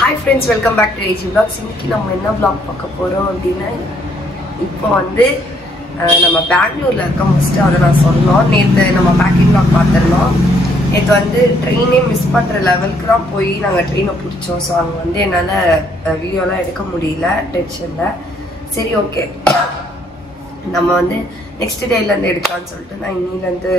Hi friends, welcome back to AG Vlogs. இன்னைக்கு நம்ம என்ன vlog பார்க்க போறோம் அப்படினா இப்போ வந்து நம்ம பெங்களூர்ல இருக்க மோஸ்ட் அத நான் சொன்னோம். நேத்து நம்ம பேக்கிங் vlog பார்த்தறோம். இது வந்து ட்ரெயினே மிஸ் பண்ற லெவலுக்கு தான் போய் நாங்க ட்ரெயினை பிடிச்சோம். சோ அங்க வந்து என்னால வீடியோலாம் எடுக்க முடியல டென்ஷன்ல. சரி ஓகே. நம்ம வந்து நெக்ஸ்ட் டேல இருந்து எடுக்கலாம்னு சொல்லிட்டு நான் இன்னில இருந்து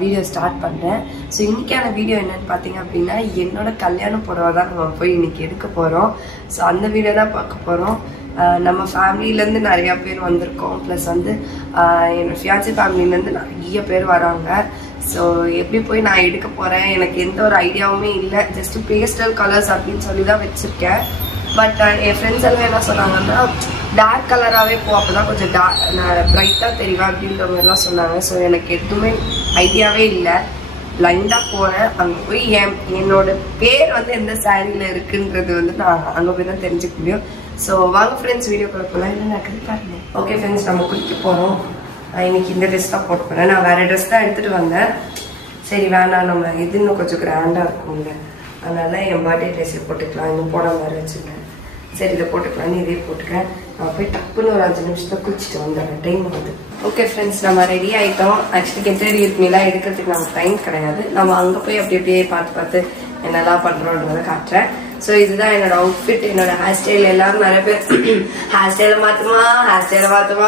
வீடியோ ஸ்டார்ட் பண்றேன். ஸோ இன்னைக்கான வீடியோ என்னன்னு பார்த்தீங்க அப்படின்னா என்னோட கல்யாண புடவை தான் நம்ம போய் இன்னைக்கு எடுக்க போறோம். ஸோ அந்த வீடியோ தான் பார்க்க போறோம். நம்ம ஃபேமிலியிலேருந்து நிறையா பேர் வந்திருக்கோம். ப்ளஸ் வந்து என்னோட ஃபியான்சி ஃபேமிலியிலேருந்து நிறைய பேர் வராங்க. ஸோ எப்படி போய் நான் எடுக்க போறேன் எனக்கு எந்த ஒரு ஐடியாவுமே இல்லை. ஜஸ்ட் பேஸ்டல் கலர்ஸ் அப்படின்னு சொல்லி தான் வச்சிருக்கேன். பட் என் ஃப்ரெண்ட்ஸ் எல்லாம் என்ன சொன்னாங்கன்னா டார்க் கலராகவே போ, அப்போ தான் கொஞ்சம் ப்ரைட்டாக தெரியும் அப்படின்ற மாதிரிலாம் சொன்னாங்க. ஸோ எனக்கு எதுவுமே ஐடியாவே இல்லை. பிளைண்டாக போனேன். அங்கே போய் என்னோட பேர் வந்து எந்த சாரியில் இருக்குன்றது வந்து நான் அங்கே போய் தான் தெரிஞ்சுக்க முடியும். ஸோ வாங்க ஃப்ரெண்ட்ஸ் வீடியோக்குள்ள போகலாம். என்ன நடக்குது பாருங்க. ஓகே ஃப்ரெண்ட்ஸ், நம்ம குளிக்க போகிறோம். இன்னைக்கு இந்த ட்ரெஸ் தான் போட்டு போகிறேன். நான் வேறு ட்ரெஸ் தான் எடுத்துகிட்டு வந்தேன். சரி வேணாம், நம்ம இது இன்னும் கொஞ்சம் கிராண்டாக இருக்கும்ல, அதனால என் பர்த்டே ட்ரெஸ்ஸை போட்டுக்கலாம். இன்னும் போட மாதிரி வச்சுருக்கேன். சரி இதை போட்டுக்கலான்னு இதே போட்டுக்கிறேன். நான் போய் டப்புன்னு ஒரு 5 நிமிஷத்துல குளிச்சுட்டு வந்துடுறேன். டைம் வந்து ஓகே ஃப்ரெண்ட்ஸ், நம்ம ரெடி ஆகிட்டோம். ஆக்சுவலி கெட் ரெடி இருக்குலாம் எடுக்கிறதுக்கு நமக்கு டைம் கிடையாது. நம்ம அங்கே போய் அப்படி அப்படியே பார்த்து என்னெல்லாம் பண்ணுறோன்றதை காட்டுறேன். ஸோ இதுதான் என்னோட அவுட்ஃபிட், என்னோட ஹேர் ஸ்டைல். எல்லாரும் நிறைய பேர் ஹேர் ஸ்டைலை மாற்றுமா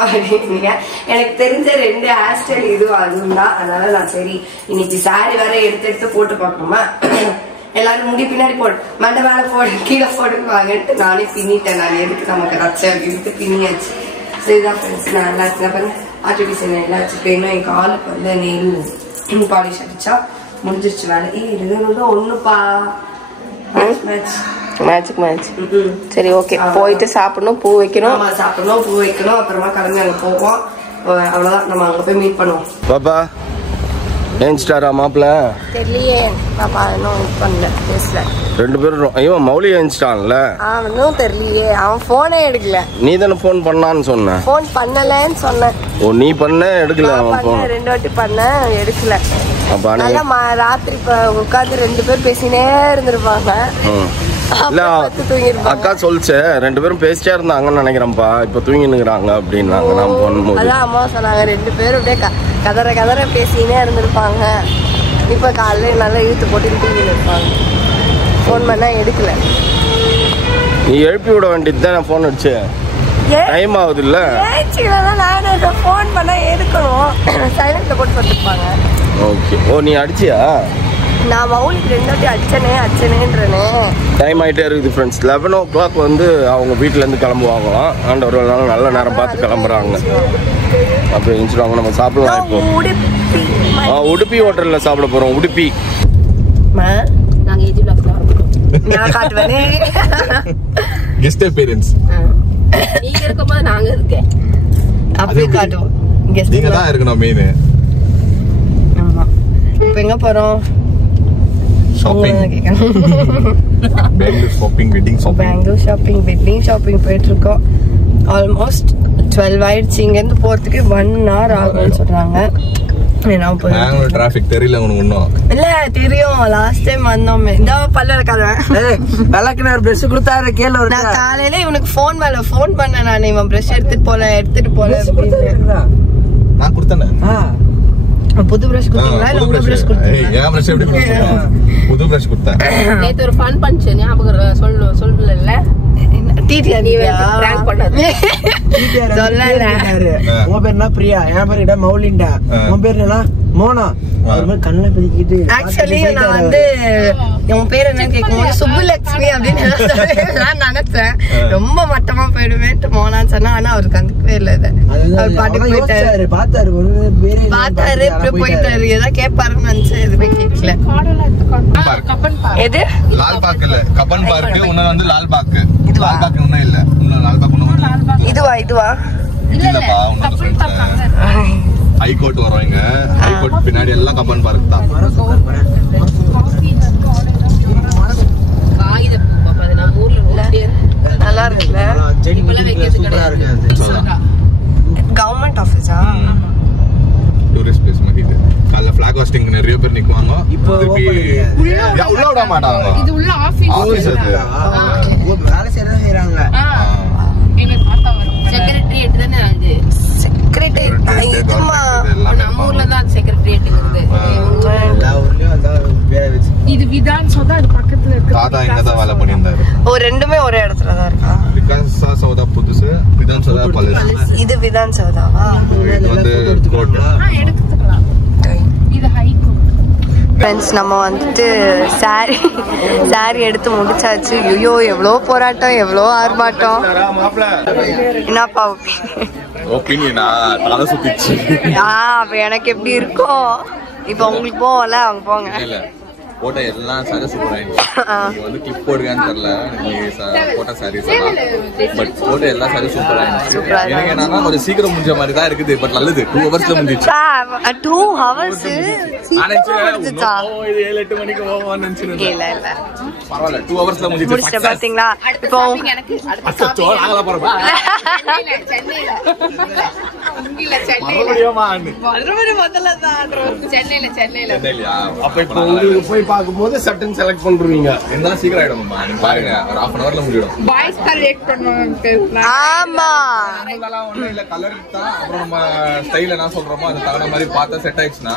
அப்படின்னீங்க. எனக்கு தெரிஞ்ச 2 ஹேர் ஸ்டைல் இதுவும் அதுவும் தான். அதனால நான் சரி இன்னைக்கு சாரி வேற எடுத்து போட்டு பார்க்கணுமா, எல்லாரும் முடி பின்னாடி போடு, மண்டை மேல போடு, கீழே போடுவாங்கன்ட்டு நானே பின்னிட்டேன். நான் எதுக்கு நமக்கு ரச்சை அப்படின்ட்டு பின்னியாச்சு. ஸோ இதுதான் ஃப்ரெண்ட்ஸ், நான் நல்லா இருக்கேன் பாருங்க. ஆர்டிஃபிஷியல் எல்லாம் வச்சு போயிடும். என் காலுக்கு வந்து நெயில் பாலிஷ் அடிச்சா முடிஞ்சிருச்சு வேலை. இது ஒண்ணுப்பா மேட்ச். சரி ஓகே, போயிட்டு சாப்பிடணும், பூ வைக்கணும். ஆமா சாப்பிடணும், பூ வைக்கணும். அப்புறமா கிளம்பி அங்க போவோம். அவ்வளவுதான், நம்ம அங்க போய் மீட் பண்ணுவோம். பாப்பா ஏன்ஸ்டாரா மாப்பிள்ள தெரியலையே, பாப்பா இன்னும் பண்ணல, பேசல. 2 பேரும். ஐயோ மௌலி ஏன்ஸ்டான்ல, அவனும் தெரியலையே, அவன் போனே எடுக்கல. நீ தானே போன் பண்ணான்னு சொன்ன. போன் பண்ணலன்னு சொன்னேன். ஓ நீ பண்ண எடுக்கல. அவன் போன் 2 வாட்டி பண்ண எடுக்கல. அப்பா நல்லா ராத்திரி உட்காந்து 2 பேர் பேசினே இருந்திருப்பாங்க. இல்ல அக்கா சொல்லிச்சு 2 பேரும் பேசிட்டே இருந்தாங்கன்னு நினைக்கிறேன்ப்பா. இப்ப தூங்கினுக்குறாங்க அப்படின்னாங்க. நான் போன் அதான் அம்மா சொன்னாங்க 2 பேரும் அப்படியே கதற பேசினே இருந்திருப்பாங்க. இப்ப காலையில நல்லா இழுத்து போட்டு தூங்கின்னு இருப்பாங்க. போன் பண்ணா எடுக்கல. நீ எழுப்பி விட வேண்டியது தான். போன் அடிச்சு டைம் ஆகுது இல்ல, நான் போன் பண்ணா எடுக்கணும். சைலண்ட்ல போட்டு பார்த்துருப்பாங்க. ஓகே. ஓ நீ அடிச்சியா? நான் மவுலுக்கு 2 வாட்டி அடிச்சனேன்றனே. டைம் ஆகிட்டே இருக்குது ஃப்ரெண்ட்ஸ். 11 o'clock வந்து அவங்க வீட்டிலேருந்து கிளம்புவாங்களாம். ஆண்டவர் நல்ல நேரம் பார்த்து கிளம்புறாங்க. அப்படி இருந்துச்சுவாங்க. நம்ம சாப்பிடலாம். இப்போ உடுப்பி ஹோட்டலில் சாப்பிட போகிறோம். உடுப்பி நாங்கள் ஏஜி பிளாக்ஸ்ல நான் காட்டுவேனே. கெஸ்ட் பேரண்ட்ஸ் நீங்க இருக்கும்போது நாங்க இருக்கேன் அப்படியே காட்டுவோம். நீங்க தான் இருக்கணும் மெயின். ஆமா. இப்போ எங்க போறோம்? Shopping. Bangalore shopping, wedding shopping போயிட்டு இருக்கோம். ஆல்மோஸ்ட் 12 ஆயிடுச்சு. இங்க இருந்து போறதுக்கு 1 hour ஆகும்னு சொல்றாங்க. டிராபிக் தெரியல உனக்கு இன்னும்? இல்ல தெரியும், லாஸ்ட் டைம் வந்தோமே. இந்த பல்ல விளக்குனார் பிரஷ் கொடுத்தாரு கேளு. நான் காலையில இவனுக்கு போன் பண்ணேன். நான் இவன் பிரஷ் எடுத்துட்டு போல நான் கொடுத்தேன். புது பிரஷ் கொடுத்தீங்களா இல்ல உங்க பிரஷ் கொடுத்தீங்களா? ஏன் பிரஷ் எப்படி கொடுத்தீங்க? புது பிரஷ் கொடுத்தேன். நேத்து ஒரு ஃபன் பண்ச்சு ஞாபகம் சொல்லல. டிடிஆர் நீ பிராங்க் பண்ணது. சொல்லல. உங்க பேர் என்ன பிரியா, என் பேர் மௌலிண்டா, உங்க பேர் என்ன மோனா. கண்ணை பிடிக்கிட்டு ஆக்சுவலி நான் வந்து உன் பேர் என்னன்னு கேட்கும்போது சுப்புலட்சுமி அப்படின்னு நான் நினைச்சேன். ரொம்ப மட்டமா போயிடுவேன்ட்டு மோனான்னு சொன்னா. ஆனா அவருக்கு கண்டுக்கவே இல்லை. அவர் பாட்டுக்கு போயிட்டாரு. பார்த்தாரு இப்படி போயிட்டாரு. ஏதாவது கேட்பாருன்னு நினைச்சு எதுவுமே கேட்கல. எது லால்பாக் இல்ல, கப்பன் பார்க். இன்னொரு வந்து லால்பாக். லால்பாக் இன்னும் இல்ல, இன்னும் லால்பாக் இன்னும் இதுவா இல்லப்பா. ஹைகோர்ட் வருவாங்க. ஹைகோர்ட் பின்னாடி எல்லாம் கப்பன் பார்க் தான். நல்லா இருக்குல்ல? கவர்மெண்ட் ஆபீஸா? டூரிஸ்ட் பிளேஸ் மாதிரி இது. காலைல ஃபிளாக் ஹாஸ்டிங் நிறைய பேர் நிக்குவாங்க. இப்போ உள்ள விட மாட்டாங்க. இது உள்ள ஆபீஸ் அது வேலை செய்றாங்க. எங்க தாத்தா வரும். செக்ரட்டரியேட் தானே அது. செக்ரட்டரியேட் இதுமா நம்ம ஊர்ல தான் செக்ரட்டரியேட் இருக்குது. எல்லா ஊர்லயும் அதான் பேரை வச்சு. இது விதான் சௌதா அது பக்கத்துல இருக்கு. தாத்தா இங்க தான் வேலை பண்ணியிருந்தாரு. ஓ ரெண்டுமே ஒரே இடத்துல தான் இருக்கா? விகாசா சௌதா புதுசு, விதான் சௌதா பழசு. இது விதான் சௌதாவா? இது வந்து கோட். எடுத்துக்கலாம். இது ஹை கோட். ஃப்ரெண்ட்ஸ் நம்ம வந்துட்டு சாரி எடுத்து முடிச்சாச்சு. ஐயோ எவ்வளோ போராட்டம், எவ்வளோ ஆர்ப்பாட்டம். என்னப்பா ஒப்பீனியனா தலை சுத்திச்சு. அப்ப எனக்கு எப்படி இருக்கும்? இப்போ உங்களுக்கு போவோம்ல, அவங்க போங்க. இல்ல போட்டோ எல்லாம் சாரி சூப்பரா இருந்துச்சு. நீ வந்து கிளிப் போடுவேன்னு தெரியல, நீ போட்டோ சாரீஸ் எல்லாம், பட் போட்டோ எல்லா சாரி சூப்பரா இருந்துச்சு. எனக்கு என்னன்னா கொஞ்சம் சீக்கிரம் முடிஞ்ச மாதிரி தான் இருக்குது, பட் நல்லது 2 ஹவர்ஸ்ல முடிஞ்சிச்சு. 2 ஹவர்ஸ் முடிஞ்சிச்சா? 7-8 மணிக்கு போவான்னு நினைச்சிருந்தேன். இல்ல இல்ல பரவாயில்ல, 2 ஹவர்ஸ்ல முடிஞ்சிச்சு. பாத்தீங்களா? இப்போ எனக்கு அச்சோ ஆகல பரவா. சென்னையில சென்னையிலயா? அப்ப இப்போ உங்களுக்கு போய் பார்க்கும்போது சட்டன் செலக்ட் பண்றீங்க. இருந்தாலும் சீக்கிரம் ஆயிடும்மா. நீங்க பாருங்க, ஒரு 1/2 hourல முடிஞ்சிடும். பாய்ஸ் கரெக்ட் பண்ணுவாங்க. ஆமா அதெல்லாம் ஒண்ணும் இல்ல, கலர் தான். அப்புறம் நம்ம ஸ்டைல் என்ன சொல்றோமோ அது தகுந்த மாதிரி பார்த்தா செட் ஆயிடுச்சுன்னா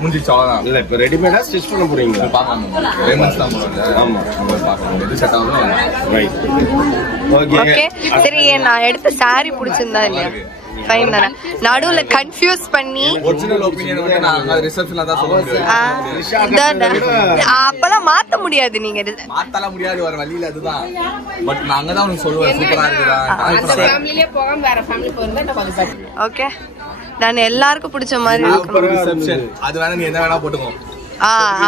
முடிஞ்சிச்சு, அவ்வளவுதான். இல்ல இப்ப ரெடிமேடா ஸ்டிச் பண்ண போறீங்களா? பார்க்கலாம், ரேமன்ஸ் தான் போடுவாங்க. ஆமா, பார்க்கலாம் எது செட் ஆகுதோ. ரைட். ஓகே சரி. நான் எடுத்த சாரி பிடிச்சிருந்தா இல்லையா? ஃபைன் தானே. நடுவுல கன்ஃபியூஸ் பண்ணி ஒரிஜினல் ஒபினியன் வந்து நான் ரிசப்ஷன்ல தான் சொல்ல முடியும். அப்பெல்லாம் மாத்த முடியாது. நீங்க மாத்தலாம் முடியாது, வர வழியில அதுதான். பட் நான் அங்கதான் உனக்கு சொல்லுவேன், சூப்பரா இருக்குடா. அந்த ஃபேமிலியே போகாம வேற ஃபேமிலி போறதா நான் கொஞ்சம் பாத்து. ஓகே நான் எல்லாருக்கும் பிடிச்ச மாதிரி ரிசப்ஷன் அது வேணா நீ என்ன வேணா போட்டுக்கோ.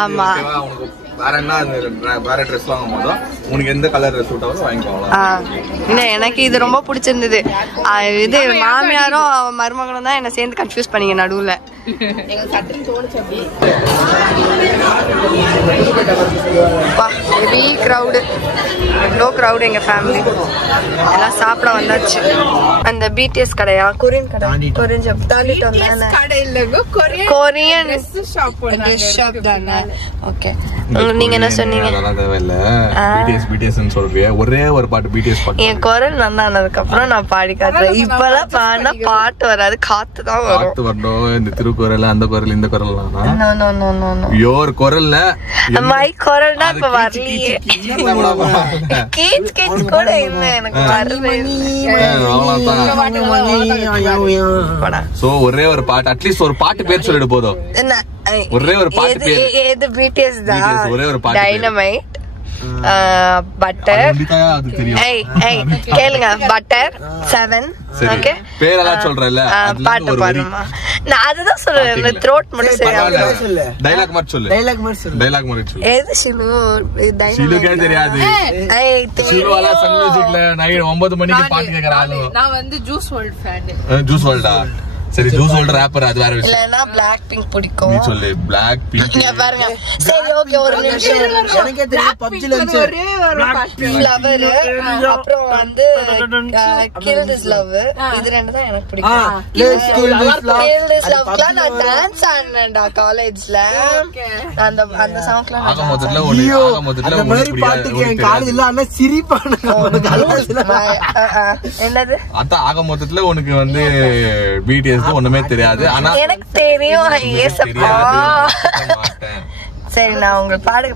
ஆமா உனக்கு வேற என்ன வேற ட்ரெஸ் வாங்கும் போதோ உனக்கு எந்த கலர் சூட் ஆகுதோ வாங்கிக்கோலாம். இல்ல எனக்கு இது ரொம்ப பிடிச்சிருந்தது. இது மாமியாரும் மருமகளும் தான் என்ன சேர்ந்து கன்ஃபியூஸ் பண்ணீங்க நடுவுல. எங்க சட்டன் தோணுச்சு அப்படி. Heavy crowd, low crowd. எங்க ஃபேமிலி எல்லாம் சாப்பிட வந்தாச்சு. அந்த பிடிஎஸ் கடையா? கொரியன் கடை. கொரியன் ஷாப் தாண்டிட்டு வந்தானே. கடை இல்லங்க, கொரியன் ஷாப் தானே. ஓகே நீங்க என்ன சொன்னீங்க? அதெல்லாம் தேவையில்ல. பிடிஎஸ் பிடிஎஸ்ன்னு சொல்றியே, ஒரே ஒரு பாட்டு பிடிஎஸ் பாட்டு. என் குரல் நல்லா ஆனதுக்கு அப்புறம் நான் பாடி காட்டுறேன். இப்பெல்லாம் பாடினா பாட்டு வராது, காத்து தான் வரும். காத்து வரணும். இந்த திருக்குறள் அந்த குரல் இந்த குரல் யோர் குரல்ல மை குரல்னா இப்ப வரலையே. கேச் கேச் கூட இல்ல, எனக்கு வரவே இல்ல. சோ ஒரே ஒரு பாட்டு, அட்லீஸ்ட் ஒரு பாட்டு பேர் சொல்லிடு போதும். ஒரே ஒரு பாட்டு பேர். எது பிடிஎஸ் தான். ஒரே ஒரு பாட்டு. Dynamite, butter. கேளுங்க, பட்டர் 7. ஓகே பேரெல்லாம் சொல்றல, பாட்டு பாடுமா? நான் அதுதான் சொல்றேன், த்ரோட் மட்டும் சரியா. டைலாக் மாதிரி சொல்லு. டைலாக் மாதிரி சொல்லு. எது சிலு? சிலுக்கே தெரியாது. சிலுவால சன் மியூசிக்ல நைட் 9 மணிக்கு பாட்டு கேக்குற ஆளு. நான் வந்து ஜூஸ் வேர்ல்ட் ஃபேன். ஜூஸ் வேர்ல்டா? சரி, ஜூஸ் வேர்ல்ட் ரேப்பர் அது வேற விஷயம். இல்லனா பிளாக் பிங்க் பிடிக்கும். நீ சொல்லு பிளாக் பிங்க். இங்க பாருங்க. சரி ஓகே ஒரு நிமிஷம். எனக்கே தெரியும் பப்ஜில வந்து ஒரே ஒரு பாட்டு. ஃப்ளவர், அப்புறம் வந்து கில் திஸ் லவ். இது ரெண்டு தான் எனக்கு பிடிக்கும். கில் திஸ் லவ்ல நான் டான்ஸ் ஆடுனேன்டா காலேஜ்ல. அந்த சாங்ஸ்லாம் ஆக மொத்தத்துல அந்த மாதிரி பாட்டுக்கு என் காலேஜ்ல அண்ணா சிரிப்பான. என்னது? அதான் ஆக மொத்தத்துல உனக்கு வந்து பிடிஎஸ் ஒண்ணுமே தெரியாது. ஆனா எனக்கு தெரியும். சரி நான் உங்களுக்கு பாட்டு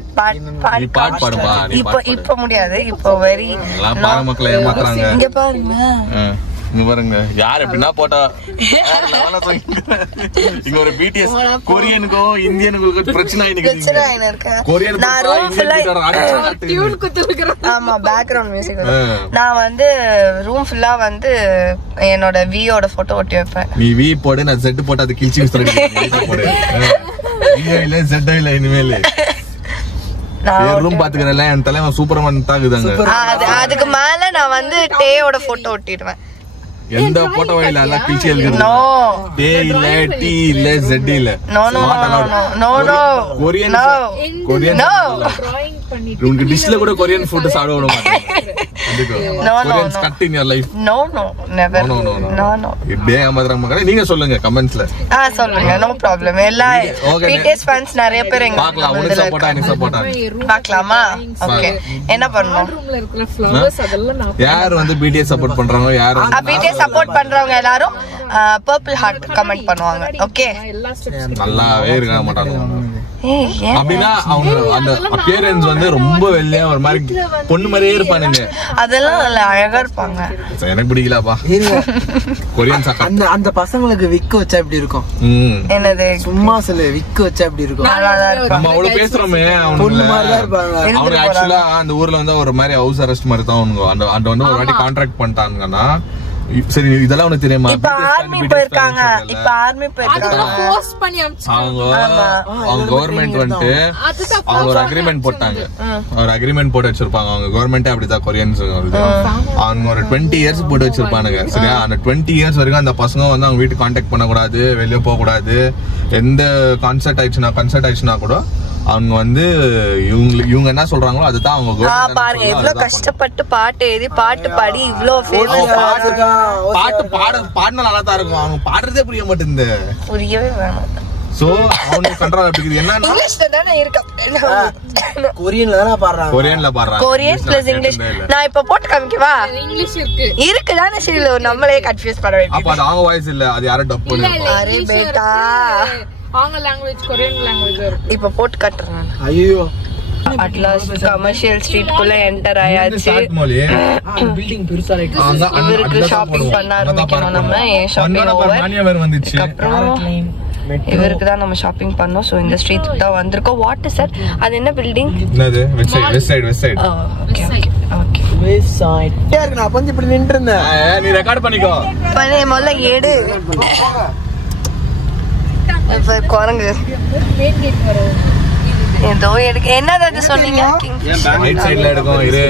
பாடுப்பா. இப்ப முடியாது, இப்போ வெரி பாரு மக்களை ஏமாத்துறாங்க. இங்க பாருங்க, இங்க பாருங்க யார் எப்படின்னா போட்டா. இங்க ஒரு பிடிஎஸ் கொரியனுக்கும் இந்தியனுக்கும் பிரச்சனை இருக்கு. கொரியன் ஆமா பேக்ரவுண்ட் மியூசிக். நான் வந்து ரூம் ஃபுல்லா வந்து என்னோட வியோட போட்டோ ஒட்டி வைப்பேன். நீ வி போடு, நான் செட் போட்டு அது கிழிச்சு போடு. இல்ல செட் இல்ல இனிமேல் ரூம் பாத்துக்கிறல. என் தலைவன் சூப்பர்மேன் தாக்குதாங்க. அதுக்கு மேல நான் வந்து டேயோட போட்டோ ஒட்டிடுவேன். எந்த போட்டோ இல்ல, எல்லாம் கிழிச்சு எழுதுறது. நோ டே இல்ல, டி இல்ல, ஜெட் இல்ல. No no no no Korean Korean no. Drawing பண்ணிட்டு உங்க டிஷ்ல கூட கொரியன் ஃபுட் சாப்பிட விட மாட்டாங்க. தெரிஞ்சுக்கோ. No, no, Koreans no. cut in your life. No, never. No. இப்படியே ஏமாத்துறாங்க மக்களே. நீங்க சொல்லுங்க கமெண்ட்ஸ்ல. சொல்லுங்க, no problem. எல்லா BTS fans நிறைய பேர் எங்க பார்க்கலாம். உங்களுக்கு சப்போர்ட்டா எனக்கு சப்போர்ட்டா பார்க்கலாமா? ஓகே, என்ன பண்ணணும்? ரூம்ல இருக்கிற ஃப்ளவர்ஸ் அதெல்லாம் நான் யார் வந்து BTS சப்போர்ட் பண்றாங்க, யார் BTS சப்போர்ட் பண்றவங்க எல்லாரும் பர்பிள் ஹார்ட் கமெண்ட் பண்ணுவாங்க. ஓகே, எல்லா ஸ்டெப்ஸ் நல்லாவே இருக்க மாட்டாங்க. அப்படின்னா அவங்க அந்த அப்பியரன்ஸ் வந்து ரொம்ப வெள்ளையா ஒரு மாதிரி பொண்ணு மாதிரியே இருப்பானுங்க. அதெல்லாம் நல்ல அழகா இருப்பாங்க. எனக்கு பிடிக்கலப்பா கொரியன்ஸ். அந்த பசங்களுக்கு விக்க வச்சா எப்படி இருக்கும்? என்னது சும்மா சொல்லு, விக்க வச்சா எப்படி இருக்கும்? நம்ம அவ்வளவு பேசுறோமே, அவனுக்கு ஆக்சுவலா அந்த ஊர்ல வந்து ஒரு மாதிரி ஹவுஸ் அரெஸ்ட் மாதிரி தான் அவனுங்க. அந்த வந்து ஒரு வாட்டி கான்ட்ராக்ட் பண்ணிட்டாங்கன்னா சரி, இதெல்லாம் உனக்கு தெரியுமா? இப்ப ஆர்மி போயிருக்காங்க. போஸ்ட் பண்ணி அவங்க கவர்மெண்ட் வந்துட்டு அவங்க ஒரு அக்ரிமெண்ட் போட்டாங்க. ஒரு அக்ரிமெண்ட் போட்டு வச்சிருப்பாங்க அவங்க கவர்மெண்டே. அப்படிதான் கொரியன்ஸ் அவங்க ஒரு 20 இயர்ஸ் போட்டு வச்சிருப்பானுங்க. சரியா, அந்த 20 இயர்ஸ் வரைக்கும் அந்த பசங்க வந்து அவங்க வீட்டுக்கு கான்டாக்ட் பண்ணக்கூடாது, வெளியே போக கூடாது. எந்த கன்சர்ட் ஆயிடுச்சுன்னா கூட அவங்க வந்து இவங்க என்ன சொல்றாங்களோ அதுதான் அவங்க பாருங்க. எவ்வளவு கஷ்டப்பட்டு பாட்டு எழுதி பாட்டு பாடி இவ்வளவு ஃபேமஸ். பாட்டு பாடினா நல்லா தான் இருக்கும். அவங்க பாடுறதே புரிய மாட்டேங்குது. புரியவே வேணாம். சோ அவனுக்கு கண்ட்ரோல் அப்படிக்குது. என்ன இங்கிலீஷ்ல தானே இருக்கு, கொரியன்ல தான பாடுறாங்க. Korean plus English. நான் இப்ப போட்டு காமிக்கவா? இங்கிலீஷ் இருக்குதானே. சரி, நம்மளே கன்ஃபியூஸ் பண்ண வேண்டியது. அப்ப அது அவங்க வாய்ஸ் இல்ல, அது யாரோ டப் பண்ணுவாங்க. அரே பேட்டா, அவங்க லாங்குவேஜ் கொரியன் லாங்குவேஜ் இருக்கு. இப்ப போட்டு காட்டுறேன். ஐயோ, அட்லாஸ் கமர்ஷியல் ஸ்ட்ரீட் குள்ள என்டர் ஆயாச்சு. பில்டிங் பெருசா இருக்கு. இவருக்கு ஷாப்பிங் பண்ண ஆரம்பிக்கணும். நம்ம ஷாப்பிங் ஓவர் வந்துச்சு. அப்புறம் இவருக்கு தான் நம்ம ஷாப்பிங் பண்ணோம். சோ இந்த ஸ்ட்ரீட் தான் வந்திருக்கோம். What is that? அது என்ன பில்டிங்? என்னது? West side. Okay okay. West side. யாருக்கு நான் கொஞ்சம் இப்படி நின்னு இருந்தேன். நீ ரெக்கார்ட் பண்ணிக்கோ. பண்ணே முதல்ல ஏடு. இப்ப குரங்கு ஏதோ எடுக்க. என்னது அது சொன்னீங்க? ரைட் சைடுல எடுக்கும். இரு.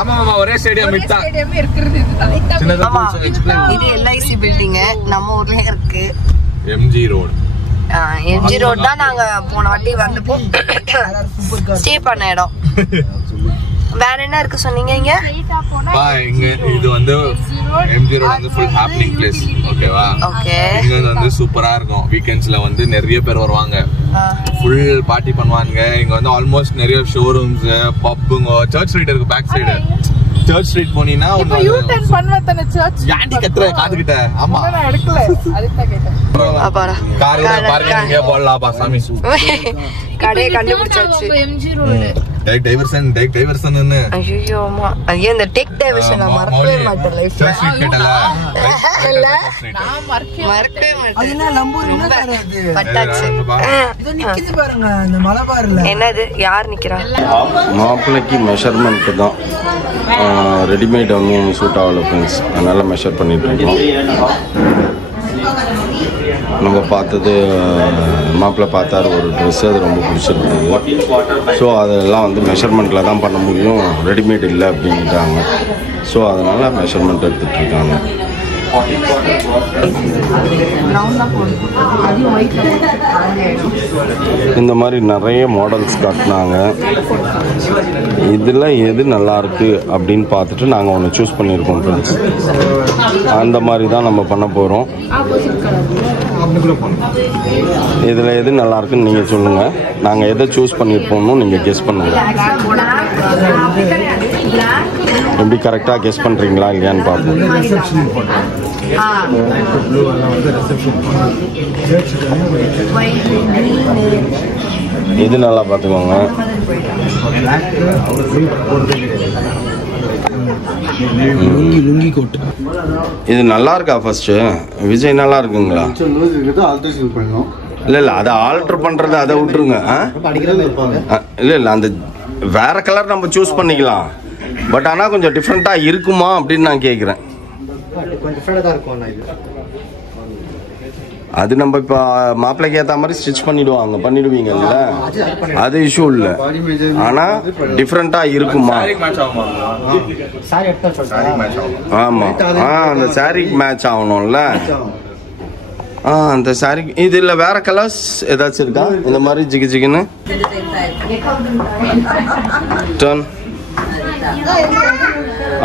ஆமா ஒரே ஸ்டேடியம் மிட் தான். ஸ்டேடியம் இருக்குது. இதுதான் இது LIC பில்டிங் நம்ம ஊர்லயே இருக்கு. MG road. MG ரோட் தான் நாங்க போன வாட்டி வந்து ஸ்டே பண்ண இடம். வேற என்ன இருக்கு சொன்னீங்க இங்க? இங்க இது வந்து MG ரோட் வந்து ஃபுல் ஹேப்பனிங் பிளேஸ். ஓகேவா? ஓகே. இங்க வந்து சூப்பரா இருக்கும். வீக்கெண்ட்ஸ்ல வந்து நிறைய பேர் வருவாங்க. ஃபுல் பார்ட்டி பண்ணுவாங்க. இங்க வந்து ஆல்மோஸ்ட் நிறைய ஷோரூம்ஸ், பப்புங்க. சர்ச் ஸ்ட்ரீட் இருக்கு பேக் சைடு. சர்ச் ஸ்ட்ரீட் போனீனா இப்போ யூ-டர்ன் பண்ணவதன சர்ச் யாண்டி கத்துற காதுகிட்ட. ஆமா நான் எடுக்கல, அதுக்கு தான் கேட்டேன். அப்பாடா கார்ல பார்க்கிங் இங்க போடலாம் பா சாமி. கடையை கண்டுபிடிச்சாச்சு. MG ரோட் டைரக்ட் டைவர்சன் என்ன? ஐயோ அம்மா, அது இந்த டெக் டைவர்ஷன் நான் மறக்கவே மாட்டேன் லைஃப்ல. சர்ச் ஸ்ட்ரீட் கேட்டல. நான் மறக்கவே மாட்டேன். அது என்ன நம்பூர் என்ன சார் அது? பட்டாச்சு. இது நிக்குது பாருங்க அந்த மலபார்ல. என்னது? யார் நிக்கிறா? மாப்பிள்ளைக்கு மெஷர்மெண்ட் தான். ரெடிமேட் ஒன்றும் சூட் ஆகல ஃப்ரெண்ட்ஸ். அதனால் மெஷர் பண்ணிட்டு இருக்கோம். நம்ம பார்த்தது மாப்பிள்ளை பார்த்தாரு ஒரு ட்ரெஸ்ஸு, அது ரொம்ப பிடிச்சிருந்தது. ஸோ அதெல்லாம் வந்து மெஷர்மெண்ட்டில் தான் பண்ண முடியும், ரெடிமேட் இல்லை அப்படின்ட்டாங்க. ஸோ அதனால் மெஷர்மெண்ட் எடுத்துகிட்ருக்காங்க. இந்த மாதிரி நிறைய மாடல்ஸ் காட்டினாங்க. இதில் எது நல்லாயிருக்கு அப்படின்னு பார்த்துட்டு நாங்கள் ஒன்று சூஸ் பண்ணியிருக்கோம் ஃப்ரெண்ட்ஸ். அந்த மாதிரி தான் நம்ம பண்ண போகிறோம். இதில் எது நல்லாயிருக்குன்னு நீங்கள் சொல்லுங்கள். நாங்கள் எதை சூஸ் பண்ணியிருப்போம்னு நீங்கள் கெஸ் பண்ணுங்கள். எப்படி கரெக்டாக கெஸ் பண்ணுறீங்களா இல்லையான்னு பார்ப்போம். இது நல்லா பார்த்துக்கோங்க. லுங்கி கோட் இது நல்லா இருக்கா? ஃபர்ஸ்ட் விஜய் நல்லா இருக்குங்களா? இல்லை அதை ஆல்டர் பண்ணுறது அதை விட்டுருங்க. இல்லை அந்த வேற கலர் நம்ம சூஸ் பண்ணிக்கலாம். பட் ஆனால் கொஞ்சம் டிஃப்ரெண்ட்டாக இருக்குமா அப்படின்னு நான் கேட்குறேன். அது நம்ம இப்போ மாப்பிள்ளைக்கு ஏற்ற மாதிரி ஸ்டிச் பண்ணிடுவீங்கல்ல, அது இஷ்யூ இல்லை. ஆனால் டிஃப்ரெண்ட்டாக இருக்குமா? ஆமாம். அந்த சாரிக்கு மேட்ச் ஆகணும்ல. அந்த சாரி இது இல்லை. வேற கலர்ஸ் ஏதாச்சும் இருக்கா இந்த மாதிரி ஜிகு ஜிகுன்னு? டர்ன்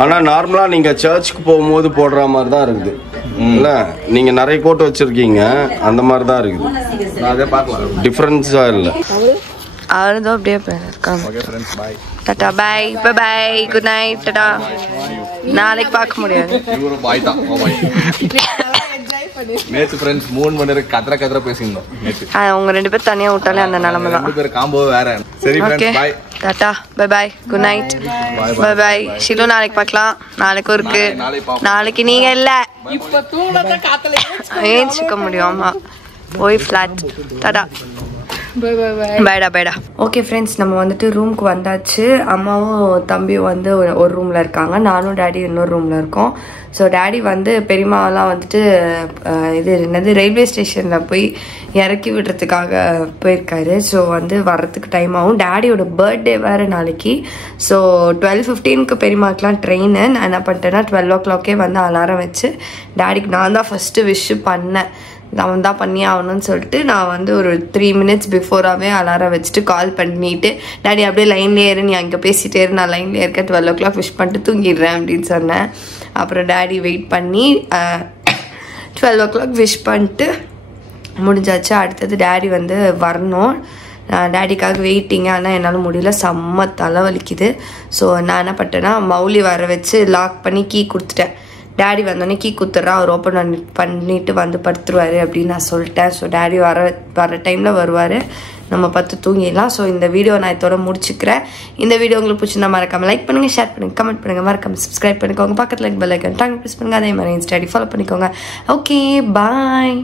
ஆனா நார்மலா நீங்க சர்ச்சுக்கு போகும்போது போடுற மாதிரி தான் இருக்குது இல்ல, நீங்க நிறைய கோட் வச்சிருக்கீங்க அந்த மாதிரி தான் இருக்குது. நான் அதே பார்க்கலாம். டிஃபரன்ஸா இல்ல. அவரும் அப்படியே இருக்காங்க. Okay friends, bye. Tata bye bye bye good night tata. நாளைக்கு பார்க்க முடியாது. இவரு பாய் தான். ஓ பாய். நேத்து ஃப்ரெண்ட்ஸ் 3 மணி நேரம் கதற பேசினோம் நேத்து. அவங்க 2 பேர் தனியா விட்டாலே அந்த நிலைமை தான். 2 பேர் காம்போ வேற. சரி friends, bye. Tata bye bye good night bye bye. Shilu நாளைக்கு பார்க்கலாம். நாளைக்கும் இருக்கு. நாளைக்கு நீங்க இல்ல, இப்ப தூங்கலதான் காத்தல ஏஞ்சிக்க முடியும். ஆமா, போய் ஃபிளாட். டாடா பைடா பைடா. ஓகே ஃப்ரெண்ட்ஸ், நம்ம வந்துட்டு ரூமுக்கு வந்தாச்சு. அம்மாவும் தம்பியும் வந்து ஒரு ரூமில் இருக்காங்க, நானும் டேடி இன்னொரு ரூமில் இருக்கோம். ஸோ டேடி வந்து பெரியம்மாவெல்லாம் வந்துட்டு இது என்னது ரயில்வே ஸ்டேஷனில் போய் இறக்கி விடுறதுக்காக போயிருக்காரு. ஸோ வந்து வர்றதுக்கு டைம் ஆகும். டேடியோட பர்த்டே வேறு நாளைக்கு. ஸோ 12:15க்கு பெரியம்மாக்கெலாம் ட்ரெயின். நான் என்ன பண்ணிட்டேன்னா 12 o'clock வந்து அலாரம் வச்சு டேடிக்கு நான் தான் ஃபஸ்ட்டு விஷ் பண்ணேன். அவன் தான் பண்ணி ஆகணும்னு சொல்லிட்டு நான் வந்து ஒரு 3 minutes பிஃபோராகவே அலாரம் வச்சுட்டு கால் பண்ணிட்டு, டேடி அப்படியே லைன்லேயே இரு, நீ அங்கே பேசிட்டே இரு, நான் லைன்லேயே இருக்கேன், 12 o'clock விஷ் பண்ணிட்டு தூங்கிடுறேன் அப்படின்னு சொன்னேன். அப்புறம் டேடி வெயிட் பண்ணி 12 o'clock விஷ் பண்ணிட்டு முடிஞ்சாச்சு. அடுத்தது டேடி வந்து வரணும். டேடிக்காக வெயிட்டிங்க. ஆனால் என்னால் முடியல, செம்ம தலைவலிக்குது. ஸோ நான் என்ன பண்ணிட்டேன்னா மௌலி வர வச்சு லாக் பண்ணி கீ கொடுத்துட்டேன். டேடி வந்தோடனே கீ குத்துறா, அவர் ஓப்பன் பண்ணிட்டு வந்து படுத்துருவார் அப்படின்னு நான் சொல்லிட்டேன். ஸோ டேடி வர டைமில் வருவார், நம்ம பத்து தூங்கிடலாம். ஸோ இந்த வீடியோ நான் இதோட முடிச்சுக்கிறேன். இந்த வீடியோ உங்களுக்கு பிடிச்சிருந்தா மறக்காம லைக் பண்ணுங்கள், ஷேர் பண்ணுங்கள், கமெண்ட் பண்ணுங்கள், மறக்காம சப்ஸ்கிரைப் பண்ணிக்கோங்க. பக்கத்தில் பெல் ஐக்கான் ப்ரெஸ் பண்ணுங்கள். அதே மாதிரி இன்ஸ்டா ஐடி ஃபாலோ பண்ணிக்கோங்க. ஓகே, பாய்.